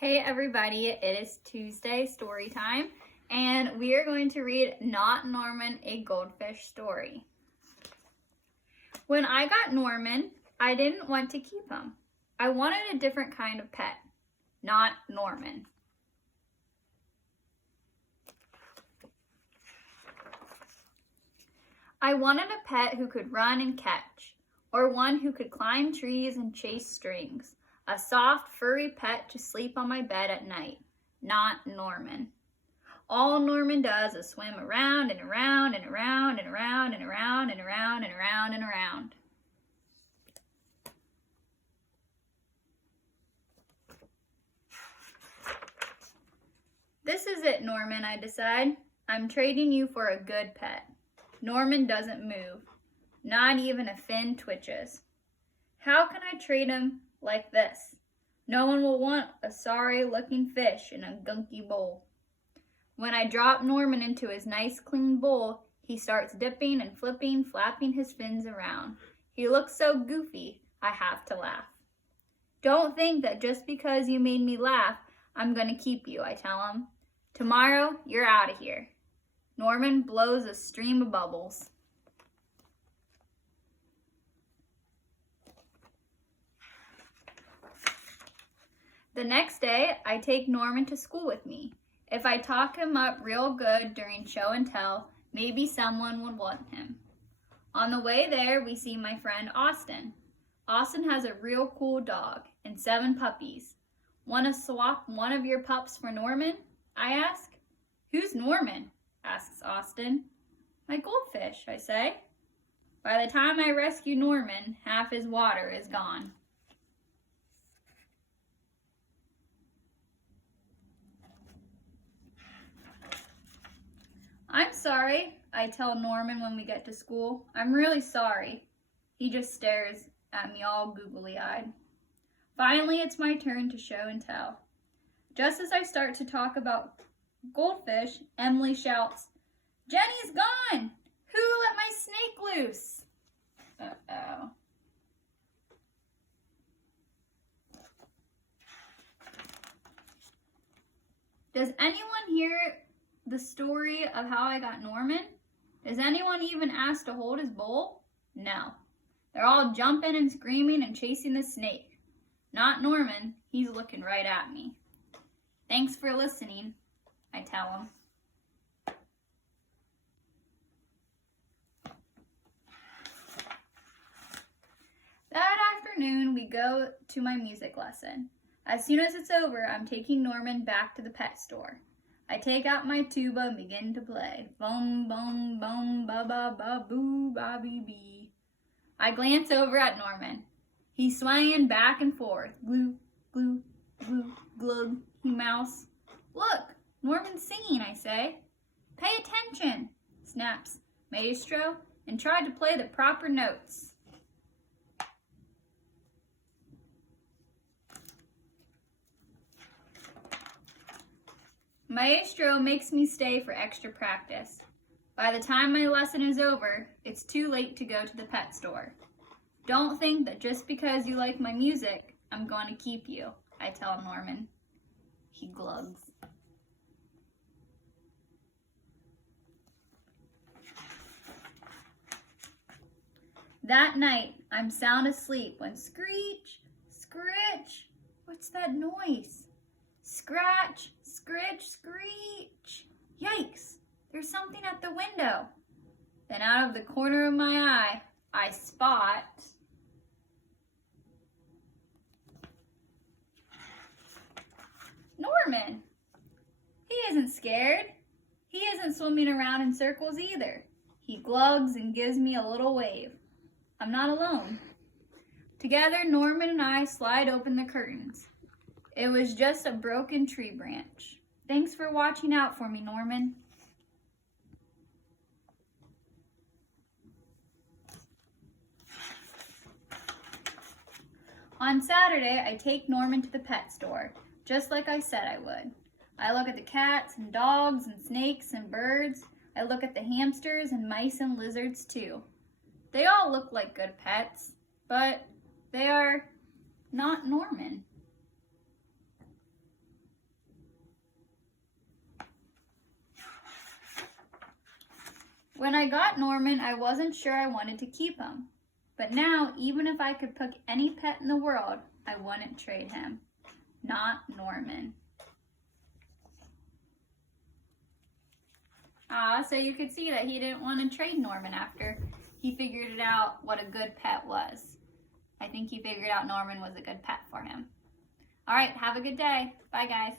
Hey everybody, it is Tuesday story time, and we are going to read Not Norman, a Goldfish story. When I got Norman, I didn't want to keep him. I wanted a different kind of pet, not Norman. I wanted a pet who could run and catch, or one who could climb trees and chase strings. A soft, furry pet to sleep on my bed at night, not Norman. All Norman does is swim around and around and around and around and around and around and around and around. This is it, Norman, I decide. I'm trading you for a good pet. Norman doesn't move. Not even a fin twitches. How can I trade him like this? No one will want a sorry-looking fish in a gunky bowl. When I drop Norman into his nice clean bowl, he starts dipping and flipping, flapping his fins around. He looks so goofy, I have to laugh. Don't think that just because you made me laugh, I'm going to keep you, I tell him. Tomorrow, you're out of here. Norman blows a stream of bubbles. The next day, I take Norman to school with me. If I talk him up real good during show and tell, maybe someone would want him. On the way there, we see my friend Austin. Austin has a real cool dog and 7 puppies. Want to swap one of your pups for Norman? I ask. Who's Norman? Asks Austin. My goldfish, I say. By the time I rescue Norman, half his water is gone. I'm sorry, I tell Norman when we get to school. I'm really sorry. He just stares at me all googly-eyed. Finally, it's my turn to show and tell. Just as I start to talk about Goldfish, Emily shouts, "Jenny's gone! Who let my snake loose?" Uh-oh. Does anyone hear the story of how I got Norman? Does anyone even ask to hold his bowl? No. They're all jumping and screaming and chasing the snake. Not Norman. He's looking right at me. Thanks for listening, I tell him. That afternoon, we go to my music lesson. As soon as it's over, I'm taking Norman back to the pet store. I take out my tuba and begin to play. Bum, bum, bum, ba, ba, ba, boo, ba, bee, bee. I glance over at Norman. He's swaying back and forth. Glue, glue, glue, glug, he mouse. Look, Norman's singing, I say. Pay attention, snaps Maestro, and try to play the proper notes. Maestro makes me stay for extra practice. By the time my lesson is over, it's too late to go to the pet store. Don't think that just because you like my music, I'm going to keep you, I tell Norman. He glugs. That night, I'm sound asleep when screech, scritch. What's that noise? Scratch, scritch, screech. Yikes, there's something at the window. Then out of the corner of my eye, I spot Norman. He isn't scared. He isn't swimming around in circles either. He glugs and gives me a little wave. I'm not alone. Together, Norman and I slide open the curtains. It was just a broken tree branch. Thanks for watching out for me, Norman. On Saturday, I take Norman to the pet store, just like I said I would. I look at the cats and dogs and snakes and birds. I look at the hamsters and mice and lizards too. They all look like good pets, but they are not Norman. When I got Norman, I wasn't sure I wanted to keep him. But now, even if I could pick any pet in the world, I wouldn't trade him. Not Norman. So you could see that he didn't want to trade Norman after he figured it out what a good pet was. I think he figured out Norman was a good pet for him. All right, have a good day. Bye, guys.